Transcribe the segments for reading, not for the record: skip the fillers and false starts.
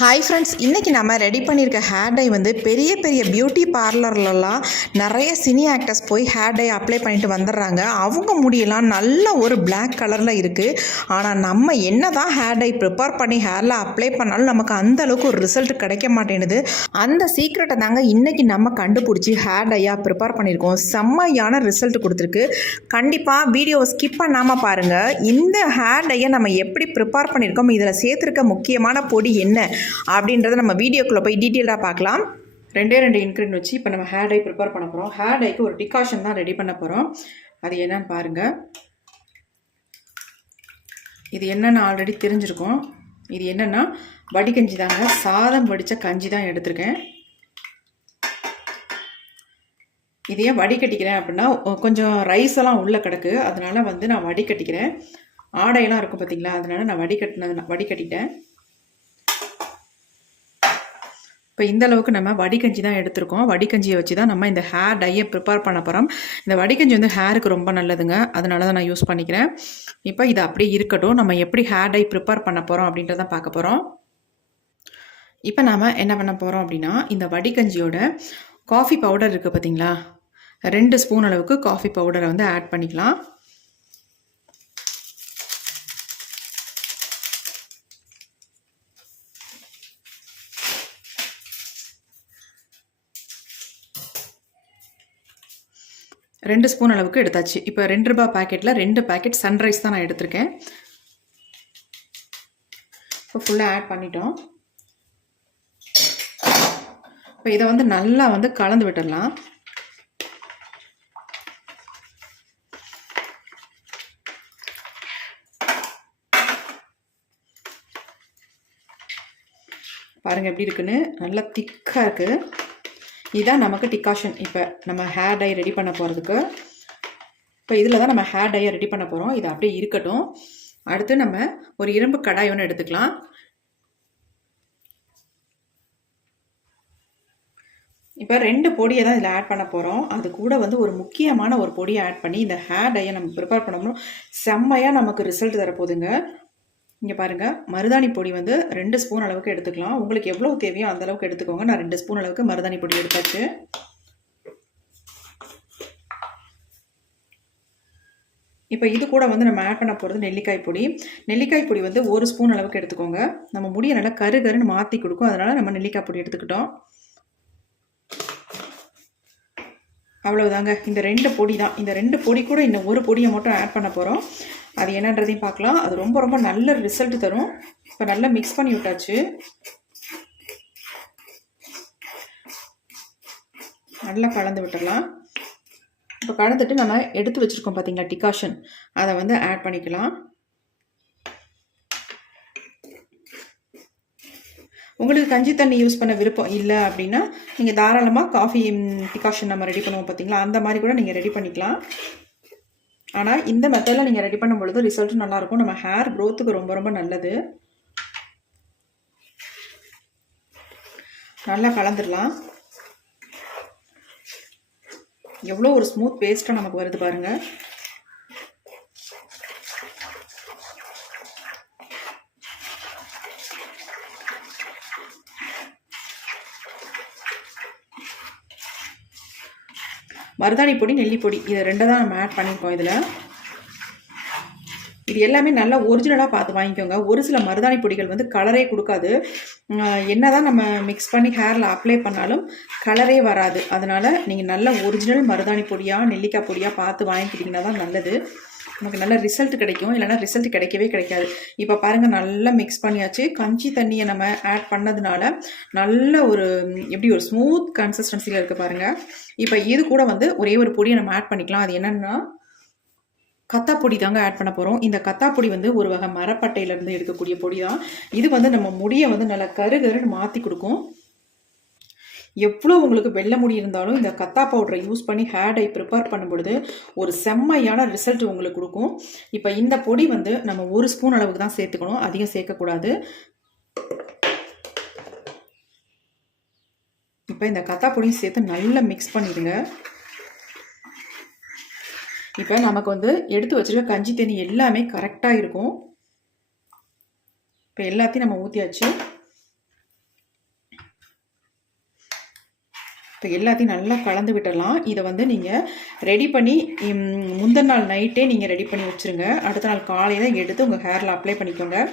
Hi friends, இன்றைக்கி நம்ம ready பண்ணியிருக்க ஹேர் டை வந்து பெரிய பெரிய பியூட்டி பார்லர்லலாம் நிறைய சினி ஆக்டர்ஸ் போய் ஹேர் டை அப்ளை பண்ணிட்டு வந்துடுறாங்க. அவங்க முடியெல்லாம் நல்ல ஒரு பிளாக் கலரில் இருக்குது. ஆனால் நம்ம என்ன தான் ஹேர் டை ப்ரிப்பேர் பண்ணி ஹேரில் அப்ளை பண்ணாலும் நமக்கு அந்த அளவுக்கு ஒரு ரிசல்ட் கிடைக்க மாட்டேங்குது. அந்த சீக்ரெட்டை தாங்க இன்றைக்கி நம்ம கண்டுபிடிச்சி ஹேர் டையாக ப்ரிப்பேர் பண்ணியிருக்கோம். செம்மையான ரிசல்ட் கொடுத்துருக்கு. கண்டிப்பாக வீடியோவை ஸ்கிப் பண்ணாமல் பாருங்கள். இந்த ஹேர் டையை நம்ம எப்படி ப்ரிப்பேர் பண்ணியிருக்கோம், இதில் சேர்த்துருக்க முக்கியமான பொடி என்ன அப்படின்றத நம்ம வீடியோக்குள்ளே போய் டீட்டெயிலாக பார்க்கலாம். ரெண்டு இன்க்ரீடியன்ட் வச்சு இப்போ நம்ம ஹேர் டை ப்ரிப்பேர் பண்ண போகிறோம். ஹேர் டைக்கு ஒரு டிகாஷன் தான் ரெடி பண்ண போகிறோம். அது என்னன்னு பாருங்கள். இது என்னென்னு ஆல்ரெடி தெரிஞ்சிருக்கும். இது என்னென்னா வடிகஞ்சி தாங்க. சாதம் வடித்த கஞ்சி தான் எடுத்திருக்கேன். இது ஏன் வடிகட்டிக்கிறேன் அப்படின்னா, கொஞ்சம் ரைஸ் எல்லாம் உள்ளே கிடக்கு, அதனால வந்து நான் வடிகட்டிக்கிறேன். ஆடையெல்லாம் இருக்கும் பார்த்தீங்களா, அதனால நான் வடிகட்டிட்டேன். இப்போ இந்த அளவுக்கு நம்ம வடிகஞ்சி தான் எடுத்திருக்கோம். வடிகஞ்சியை வச்சு தான் நம்ம இந்த ஹேர் டையை ப்ரிப்பேர் பண்ண போகிறோம். இந்த வடிகஞ்சி வந்து ஹேருக்கு ரொம்ப நல்லதுங்க, அதனால தான் நான் யூஸ் பண்ணிக்கிறேன். இப்போ இது அப்படியே இருக்கட்டும். நம்ம எப்படி ஹேர் டை ப்ரிப்பேர் பண்ண போகிறோம் அப்படின்றத பார்க்க போகிறோம். இப்போ நாம் என்ன பண்ண போகிறோம் அப்படின்னா, இந்த வடிகஞ்சியோட காஃபி பவுடர் இருக்குது பார்த்தீங்களா, 2 ஸ்பூன் அளவுக்கு காஃபி பவுடரை வந்து ஆட் பண்ணிக்கலாம். ரெண்டு ஸ்பூன் அளவுக்கு எடுத்தாச்சு. இப்போ 2 ரூபாய் பேக்கெட்டில் 2 பேக்கெட் சன்ரைஸ் தான் நான் எடுத்திருக்கேன். இப்போ ஃபுல்லாக ஆட் பண்ணிட்டோம். இப்போ இதை வந்து நல்லா வந்து கலந்து விட்டுடலாம். பாருங்கள் எப்படி இருக்குன்னு, நல்லா திக்காக இருக்குது. இதுதான் நமக்கு டிகாஷன். இப்போ நம்ம ஹேர் டை ரெடி பண்ண போகிறதுக்கு, இப்போ இதில் தான் நம்ம ஹேர் டையை ரெடி பண்ண போகிறோம். இது அப்படியே இருக்கட்டும். அடுத்து நம்ம ஒரு இரும்பு கடாய் ஒன்று எடுத்துக்கலாம். இப்போ 2 பொடியை தான் இதில் ஆட் பண்ண போகிறோம். அது கூட வந்து ஒரு முக்கியமான ஒரு பொடியை ஆட் பண்ணி இந்த ஹேர் டையை நம்ம ப்ரிப்பேர் பண்ணோம்னா செம்மையாக நமக்கு ரிசல்ட் தரப்போகுதுங்க. இங்கே பாருங்கள், மருதாணி பொடி வந்து 2 ஸ்பூன் அளவுக்கு எடுத்துக்கலாம். உங்களுக்கு எவ்வளோ தேவையோ அந்த அளவுக்கு எடுத்துக்கோங்க. நான் 2 ஸ்பூன் அளவுக்கு மருதாணி பொடி எடுத்தாச்சு. இப்போ இது கூட வந்து நம்ம ஆட் பண்ண போகிறது நெல்லிக்காய் பொடி. நெல்லிக்காய் பொடி வந்து 1 ஸ்பூன் அளவுக்கு எடுத்துக்கோங்க. நம்ம முடியை நல்லா கருன்னு மாற்றி கொடுக்கும், அதனால் நம்ம நெல்லிக்காய் பொடி எடுத்துக்கிட்டோம். அவ்வளவுதாங்க. இந்த 2 பொடி தான். இந்த 2 பொடி கூட இன்னும் ஒரு பொடியை மட்டும் ஆட் பண்ண போகிறோம். அது என்னன்றதையும் பார்க்கலாம். அது ரொம்ப நல்ல ரிசல்ட் தரும். இப்போ நல்லா மிக்ஸ் பண்ணி விட்டாச்சு. நல்லா கலந்து விட்டுடலாம். இப்போ கலந்துட்டு நம்ம எடுத்து வச்சுருக்கோம் பார்த்தீங்களா டிகாஷன், அதை வந்து ஆட் பண்ணிக்கலாம். உங்களுக்கு கஞ்சி தண்ணி யூஸ் பண்ண விருப்பம் இல்லை அப்படின்னா நீங்கள் தாராளமாக காஃபி டிகாஷன் நம்ம ரெடி பண்ணுவோம் பார்த்தீங்களா, அந்த மாதிரி கூட நீங்கள் ரெடி பண்ணிக்கலாம். ஆனால் இந்த மெத்தடில் நீங்கள் ரெடி பண்ணும் பொழுது ரிசல்ட்டும் நல்லாயிருக்கும். நம்ம ஹேர் க்ரோத்துக்கு ரொம்ப நல்லது. நல்லா கலந்துடலாம். எவ்வளோ ஒரு ஸ்மூத் பேஸ்ட்டாக நமக்கு வருது பாருங்கள். மருதாணி பொடி, நெல்லிப்பொடி, இது 2 தான் நம்ம ஆட் பண்ணியிருக்கோம். இது எல்லாமே நல்லா ஒரிஜினலாக பார்த்து வாங்கிக்கோங்க. ஒரு சில மருதாணி பொடிகள் வந்து கலரே கொடுக்காது. என்னதான் நம்ம மிக்ஸ் பண்ணி ஹேரில் அப்ளை பண்ணாலும் கலரே வராது. அதனால் நீங்கள் நல்ல ஒரிஜினல் மருதாணி பொடியாக நெல்லிக்காய் பொடியாக பார்த்து வாங்கிக்கிட்டிங்கன்னா தான் நல்லது. நமக்கு நல்ல ரிசல்ட் கிடைக்கும். இல்லைனா ரிசல்ட் கிடைக்கவே கிடைக்காது. இப்போ பாருங்கள், நல்லா மிக்ஸ் பண்ணியாச்சு. கஞ்சி தண்ணியை நம்ம ஆட் பண்ணதுனால நல்ல ஒரு எப்படி ஒரு ஸ்மூத் கன்சிஸ்டன்சியில் இருக்குது பாருங்கள். இப்போ இது கூட வந்து ஒரே ஒரு பொடியை நம்ம ஆட் பண்ணிக்கலாம். அது என்னென்னா கத்தாப்பொடி தாங்க ஆட் பண்ண போகிறோம். இந்த கத்தாப்பொடி வந்து ஒரு வகை மரப்பட்டையிலேருந்து எடுக்கக்கூடிய பொடி தான். இது வந்து நம்ம முடியை வந்து நல்லா கருன்னு மாற்றி கொடுக்கும். எவ்வளோ உங்களுக்கு வெள்ளை முடி இருந்தாலும் இந்த கத்தா பவுடரை யூஸ் பண்ணி ஹேர் டை ப்ரிப்பேர் பண்ணும் பொழுது ஒரு செம்மையான ரிசல்ட் உங்களுக்கு கொடுக்கும். இப்போ இந்த பொடி வந்து நம்ம 1 ஸ்பூன் அளவுக்கு தான் சேர்த்துக்கணும், அதிகம் சேர்க்கக்கூடாது. இப்போ இந்த கத்தா பொடியும் சேர்த்து நல்லா மிக்ஸ் பண்ணிடுங்க. இப்போ நமக்கு வந்து எடுத்து வச்சிருக்க கஞ்சி தண்ணி எல்லாமே கரெக்டாக இருக்கும். இப்போ எல்லாத்தையும் நம்ம ஊற்றியாச்சு. இப்போ எல்லாத்தையும் நல்லா கலந்து விட்டுடலாம். இதை வந்து நீங்கள் ரெடி பண்ணி முந்தின நாள் நைட்டே நீங்கள் ரெடி பண்ணி வச்சுருங்க. அடுத்த நாள் காலையில் எடுத்து உங்கள் ஹேரில் அப்ளை பண்ணிக்கோங்க.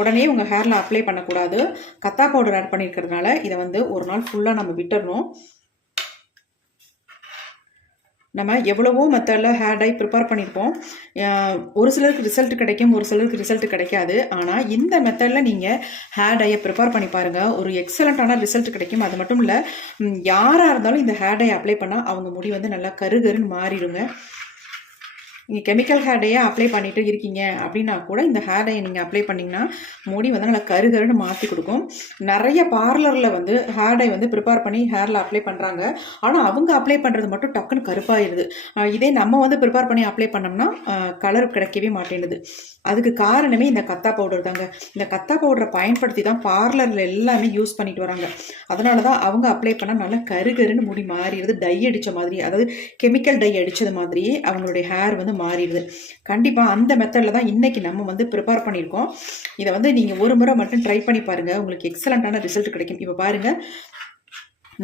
உடனே உங்கள் ஹேரில் அப்ளை பண்ணக்கூடாது. கத்தா பவுடர் ஆட் பண்ணியிருக்கிறதுனால இதை வந்து ஒரு நாள் ஃபுல்லாக நம்ம விட்டுடணும். நம்ம எவ்வளவோ மெத்தடில் ஹேர் டை ப்ரிப்பேர் பண்ணியிருப்போம். ஒரு சிலருக்கு ரிசல்ட் கிடைக்கும், ஒரு சிலருக்கு ரிசல்ட் கிடைக்காது. ஆனால் இந்த மெத்தடில் நீங்கள் ஹேர் டையை ப்ரிப்பேர் பண்ணி பாருங்கள், ஒரு எக்ஸலண்ட்டான ரிசல்ட் கிடைக்கும். அது மட்டும் இல்லை, யாராக இருந்தாலும் இந்த ஹேர் டை அப்ளை பண்ணால் அவங்க முடி வந்து நல்லா கருகருன்னு மாறிடுங்க. நீங்கள் கெமிக்கல் ஹேர் டையை அப்ளை பண்ணிட்டு இருக்கீங்க அப்படின்னா கூட இந்த ஹேர் டையை நீங்கள் அப்ளை பண்ணிங்கன்னா முடி வந்து நல்லா கருகருன்னு மாற்றி கொடுக்கும். நிறைய பார்லரில் வந்து ஹேர் டை வந்து ப்ரிப்பேர் பண்ணி ஹேரில் அப்ளை பண்ணுறாங்க. ஆனால் அவங்க அப்ளை பண்ணுறது மட்டும் டக்குன்னு கருப்பாயிருது. இதே நம்ம வந்து ப்ரிப்பேர் பண்ணி அப்ளை பண்ணோம்னா கலர் கிடைக்கவே மாட்டேங்குது. அதுக்கு காரணமே இந்த கத்தா பவுடர் தாங்க. இந்த கத்தா பவுடரை பயன்படுத்தி தான் பார்லரில் எல்லாமே யூஸ் பண்ணிட்டு வராங்க. அதனால தான் அவங்க அப்ளை பண்ணால் நல்லா கருகருன்னு முடி மாறிடுது. டை அடித்த மாதிரி, அதாவது கெமிக்கல் டை அடித்தது மாதிரி அவங்களுடைய ஹேர் வந்து மாறிடுது. கண்டிப்பாக அந்த மெத்தடில் தான் இன்றைக்கி நம்ம வந்து ப்ரிப்பேர் பண்ணியிருக்கோம். இதை வந்து நீங்கள் ஒரு முறை மட்டும் ட்ரை பண்ணி பாருங்கள், உங்களுக்கு எக்ஸலண்ட்டான ரிசல்ட் கிடைக்கும். இப்போ பாருங்கள்,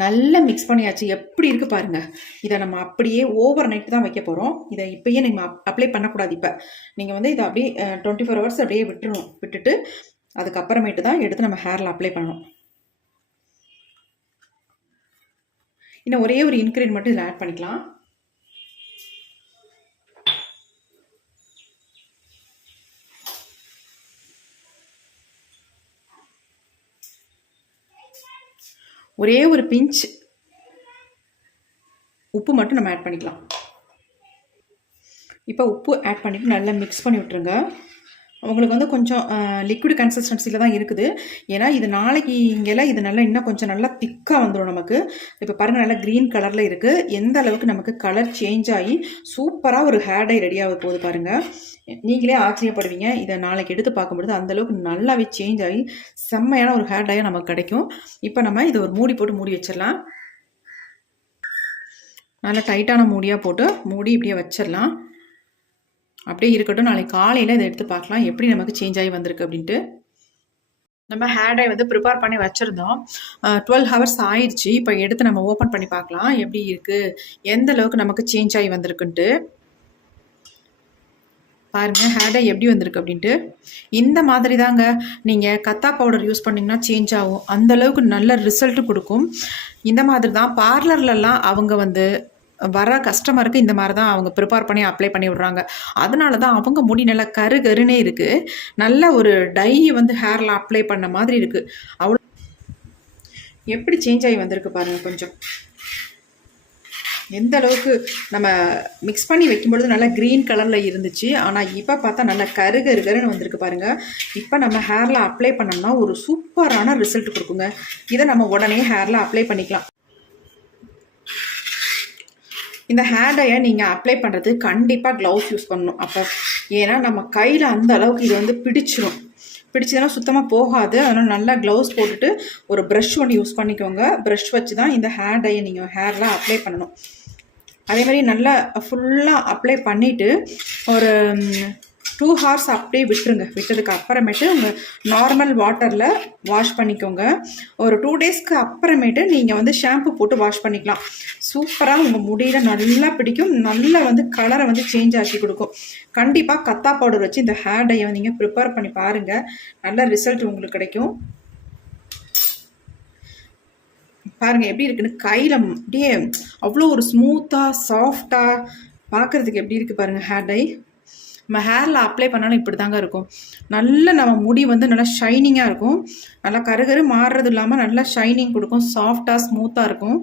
நல்லா மிக்ஸ் பண்ணியாச்சு. எப்படி இருக்குது பாருங்கள். இதை நம்ம அப்படியே ஓவர் நைட் தான் வைக்க போகிறோம். இதை இப்போயே நம்ம அப்ளை பண்ணக்கூடாது. இப்போ நீங்கள் வந்து இதை அப்படியே 24 ஹவர்ஸ் அப்படியே விட்டுட்டு அதுக்கப்புறமேட்டு தான் எடுத்து நம்ம ஹேரில் அப்ளை பண்ணணும். இன்னும் ஒரே ஒரு இன்க்ரீடியன்ட் மட்டும் இதில் ஆட் பண்ணிக்கலாம். ஒரே ஒரு பிஞ்ச் உப்பு மட்டும் நம்ம ஆட் பண்ணிக்கலாம். இப்போ உப்பு ஆட் பண்ணிவிட்டு நல்லா மிக்ஸ் பண்ணி விட்டுருங்க. உங்களுக்கு வந்து கொஞ்சம் லிக்விட் கன்சிஸ்டன்சியில் தான் இருக்குது. ஏன்னா இது நாளைக்கு இங்கெல்லாம் இது நல்லா இன்னும் கொஞ்சம் நல்லா திக்காக வந்துடும் நமக்கு. இப்போ பாருங்கள், நல்லா க்ரீன் கலரில் இருக்குது. எந்த அளவுக்கு நமக்கு கலர் சேஞ்ச் ஆகி சூப்பராக ஒரு ஹேர் டை ரெடி ஆக போகுது பாருங்கள். நீங்களே ஆச்சரியப்படுவீங்க. இதை நாளைக்கு எடுத்து பார்க்கும்பொழுது அந்தளவுக்கு நல்லாவே சேஞ்ச் ஆகி செம்மையான ஒரு ஹேர் டையாக நமக்கு கிடைக்கும். இப்போ நம்ம இதை ஒரு மூடி போட்டு மூடி வச்சிடலாம். நல்லா டைட்டான மூடியாக போட்டு மூடி இப்படியே வச்சிடலாம். அப்படியே இருக்கட்டும். நாளைக்கு காலையில் இதை எடுத்து பார்க்கலாம் எப்படி நமக்கு சேஞ்ச் ஆகி வந்திருக்கு அப்படின்ட்டு. நம்ம ஹேர் டை வந்து ப்ரிப்பேர் பண்ணி வச்சுருந்தோம். 12 ஹவர்ஸ் ஆயிடுச்சு. இப்போ எடுத்து நம்ம ஓப்பன் பண்ணி பார்க்கலாம் எப்படி இருக்குது, எந்த அளவுக்கு நமக்கு சேஞ்ச் ஆகி வந்திருக்குன்ட்டு. பாருங்கள் ஹேர் டை எப்படி வந்திருக்கு அப்படின்ட்டு. இந்த மாதிரி தாங்க நீங்கள் கத்தா பவுடர் யூஸ் பண்ணிங்கன்னா சேஞ்ச் ஆகும். அந்தளவுக்கு நல்ல ரிசல்ட்டு கொடுக்கும். இந்த மாதிரி தான் பார்லர்லலாம் அவங்க வந்து வர கஸ்டமருக்கு இந்த மாதிரி தான் அவங்க ப்ரிப்பேர் பண்ணி அப்ளை பண்ணி விட்றாங்க. அதனால தான் அவங்க முடி நல்லா கருகருன்னே இருக்குது. நல்ல ஒரு டை வந்து ஹேரில் அப்ளை பண்ண மாதிரி இருக்குது. அவ்வளோ எப்படி சேஞ்ச் ஆகி வந்திருக்கு பாருங்கள். கொஞ்சம் எந்த அளவுக்கு நம்ம மிக்ஸ் பண்ணி வைக்கும்பொழுது நல்லா க்ரீன் கலரில் இருந்துச்சு. ஆனால் இப்போ பார்த்தா நல்லா கருகருன்னு வந்திருக்கு பாருங்கள். இப்போ நம்ம ஹேரில் அப்ளை பண்ணோம்னா ஒரு சூப்பரான ரிசல்ட் கொடுக்குங்க. இதை நம்ம உடனே ஹேரில் அப்ளை பண்ணிக்கலாம். இந்த ஹேர் டையை நீங்கள் அப்ளை பண்ணுறது கண்டிப்பாக க்ளவுஸ் யூஸ் பண்ணணும். அப்போ ஏன்னா நம்ம கையில் அந்த அளவுக்கு இது வந்து பிடிச்சதுன்னா சுத்தமாக போகாது. அதனால் நல்லா க்ளவுஸ் போட்டுட்டு ஒரு ப்ரஷ் ஒன்று யூஸ் பண்ணிக்கோங்க. ப்ரஷ் வச்சு தான் இந்த ஹேர் டையை நீங்கள் ஹேரில் அப்ளை பண்ணணும். அதே மாதிரி நல்லா ஃபுல்லாக அப்ளை பண்ணிவிட்டு ஒரு 2 ஹவர்ஸ் அப்படியே விட்டுருங்க. விட்டதுக்கு அப்புறமேட்டு உங்கள் நார்மல் வாட்டரில் வாஷ் பண்ணிக்கோங்க. ஒரு 2 டேஸ்க்கு அப்புறமேட்டு நீங்கள் வந்து ஷாம்பு போட்டு வாஷ் பண்ணிக்கலாம். சூப்பராக உங்கள் முடியில் நல்லா பிடிக்கும். நல்லா வந்து கலரை வந்து சேஞ்ச் ஆக்கி கொடுக்கும். கண்டிப்பாக கத்தா பவுடர் வச்சு இந்த ஹேர் டையை வந்து நீங்கள் ப்ரிப்பேர் பண்ணி பாருங்கள். நல்ல ரிசல்ட் உங்களுக்கு கிடைக்கும். பாருங்கள் எப்படி இருக்குன்னு. கையில் அப்படியே அவ்வளோ ஒரு ஸ்மூத்தாக சாஃப்டாக பார்க்குறதுக்கு எப்படி இருக்குது பாருங்கள் ஹேர் டை. நம்ம ஹேரில் அப்ளை பண்ணாலும் இப்படி தாங்க இருக்கும். நல்ல நம்ம முடி வந்து நல்லா ஷைனிங்காக இருக்கும். நல்லா கருகரு மாறுறது இல்லாமல் நல்லா ஷைனிங் கொடுக்கும். சாஃப்டாக ஸ்மூத்தாக இருக்கும்.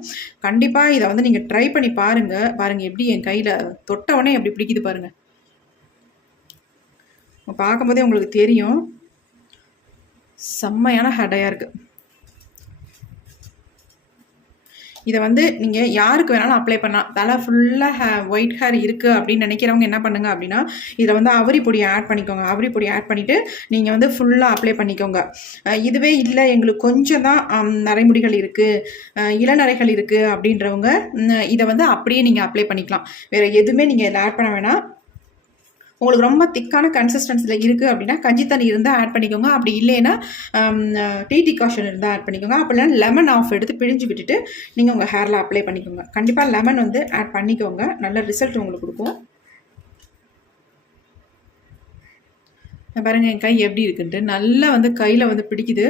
கண்டிப்பாக இதை வந்து நீங்கள் ட்ரை பண்ணி பாருங்கள். பாருங்கள் எப்படி என் கையில் தொட்டவொடனே எப்படி பிடிக்குது பாருங்கள். பார்க்கும்போதே உங்களுக்கு தெரியும் செம்மையான ஹேர் டையாக இருக்குது. இதை வந்து நீங்கள் யாருக்கு வேணாலும் அப்ளை பண்ணலாம். தலை ஃபுல்லாக ஒயிட் ஹேர் இருக்குது அப்படின்னு நினைக்கிறவங்க என்ன பண்ணுங்க அப்படின்னா, இதில் வந்து அவரி பொடி ஆட் பண்ணிக்கோங்க. அவரி பொடி ஆட் பண்ணிவிட்டு நீங்கள் வந்து ஃபுல்லாக அப்ளை பண்ணிக்கோங்க. இதுவே இல்லை எங்களுக்கு கொஞ்சம் தான் நரைமுடிகள் இருக்குது, இளநரைகள் இருக்குது அப்படின்றவங்க இதை வந்து அப்படியே நீங்கள் அப்ளை பண்ணிக்கலாம். வேறு எதுவுமே நீங்கள் இதில் ஆட் பண்ண வேணாம். உங்களுக்கு ரொம்ப திக்கான கன்சிஸ்டன்சியில் இருக்குது அப்படின்னா கஞ்சி தண்ணி இருந்தால் ஆட் பண்ணிக்கோங்க. அப்படி இல்லைன்னா டீ டிகாஷன் இருந்தால் ஆட் பண்ணிக்கோங்க. அப்படி இல்லைன்னா லெமன் ஆஃப் எடுத்து பிழிஞ்சு விட்டுட்டு நீங்கள் உங்கள் ஹேரில் அப்ளை பண்ணிக்கோங்க. கண்டிப்பாக லெமன் வந்து ஆட் பண்ணிக்கோங்க, நல்ல ரிசல்ட் உங்களுக்கு கொடுக்கும். பாருங்கள் என் கை எப்படி இருக்குன்ட்டு நல்லா வந்து கையில் வந்து பிடிக்குது.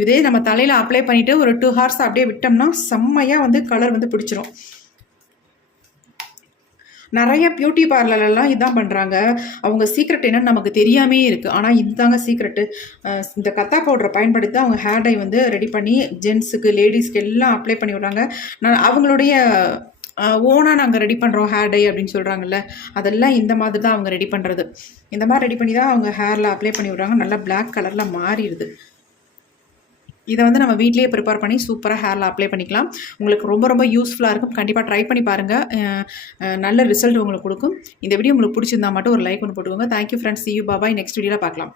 இதே நம்ம தலையில் அப்ளை பண்ணிவிட்டு ஒரு 2 ஹார்ஸ் அப்படியே விட்டோம்னா செம்மையாக வந்து கலர் வந்து பிடிச்சிரும். நிறைய பியூட்டி பார்லர்லாம் இதான் பண்ணுறாங்க. அவங்க சீக்ரெட் என்னன்னு நமக்கு தெரியாமே இருக்குது. ஆனால் இதுதாங்க சீக்ரெட்டு. இந்த கத்தா பவுடரை பயன்படுத்தி அவங்க ஹேர் டை வந்து ரெடி பண்ணி ஜென்ஸுக்கு லேடிஸ்க்கு எல்லாம் அப்ளை பண்ணி விட்றாங்க. அவங்களுடைய ஓனாக நாங்கள் ரெடி பண்ணுறோம் ஹேர் டை அப்படின்னு சொல்கிறாங்கல்ல, அதெல்லாம் இந்த மாதிரி தான் அவங்க ரெடி பண்ணுறது. இந்த மாதிரி ரெடி பண்ணி தான் அவங்க ஹேரில் அப்ளை பண்ணி விட்றாங்க. நல்லா பிளாக் கலரில் மாறிடுது. இதை வந்து நம்ம வீட்லேயே ப்ரிப்பேர் பண்ணி சூப்பராக ஹேரில் அப்ளை பண்ணிக்கலாம். உங்களுக்கு ரொம்ப ரொம்ப யூஸ்ஃபுல்லாக இருக்கும். கண்டிப்பாக ட்ரை பண்ணி பாருங்கள், நல்ல ரிசல்ட் உங்களுக்கு கொடுக்கும். இந்த வீடியோ உங்களுக்கு பிடிச்சிருந்தா மட்டும் ஒரு லைக் ஒன்று போட்டுக்கோங்க. Thank you friends, see you, bye bye. Next வீடியோவில் பார்க்கலாம்.